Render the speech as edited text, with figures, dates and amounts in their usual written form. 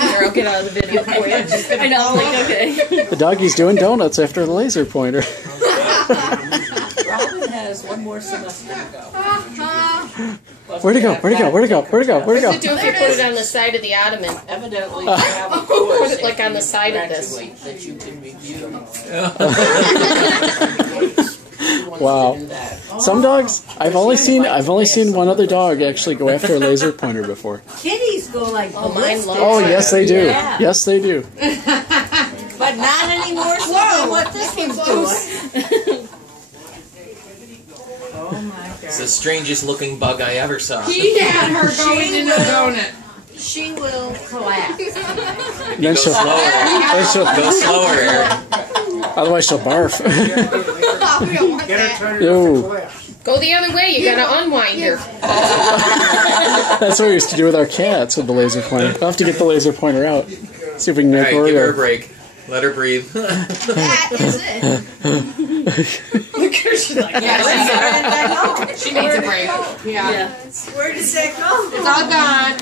Here, I'll get out of the video for you. I know, like, okay. The doggy's doing donuts after the laser pointer. Robin has one more semester to go. Where'd it go? Where'd it go? Where'd it go? Where'd it go? Where'd it What go? does it do if you put it on the side of the ottoman? Evidently, they have a course Put it like on the side of this. that you can review. Wow. Some dogs, I've only seen one other dog actually go after a laser pointer before. Kitties go like mine love Oh, yes they do. Yeah. Yes they do. but not anymore so than what this one's doing. Oh my god. It's the strangest looking bug I ever saw. He had her going in a donut. She will collapse. Then she'll, Go slower, Eric. otherwise she'll barf. We don't want that. Ew. Go the other way, you gotta unwind her. That's what we used to do with our cats with the laser pointer. We'll have to get the laser pointer out. See if we can make Alright, give her a her break. Let her breathe. That is it. Look at her, she's like, Yeah, She needs a break. Yeah. yeah. Where does that go? It's all gone.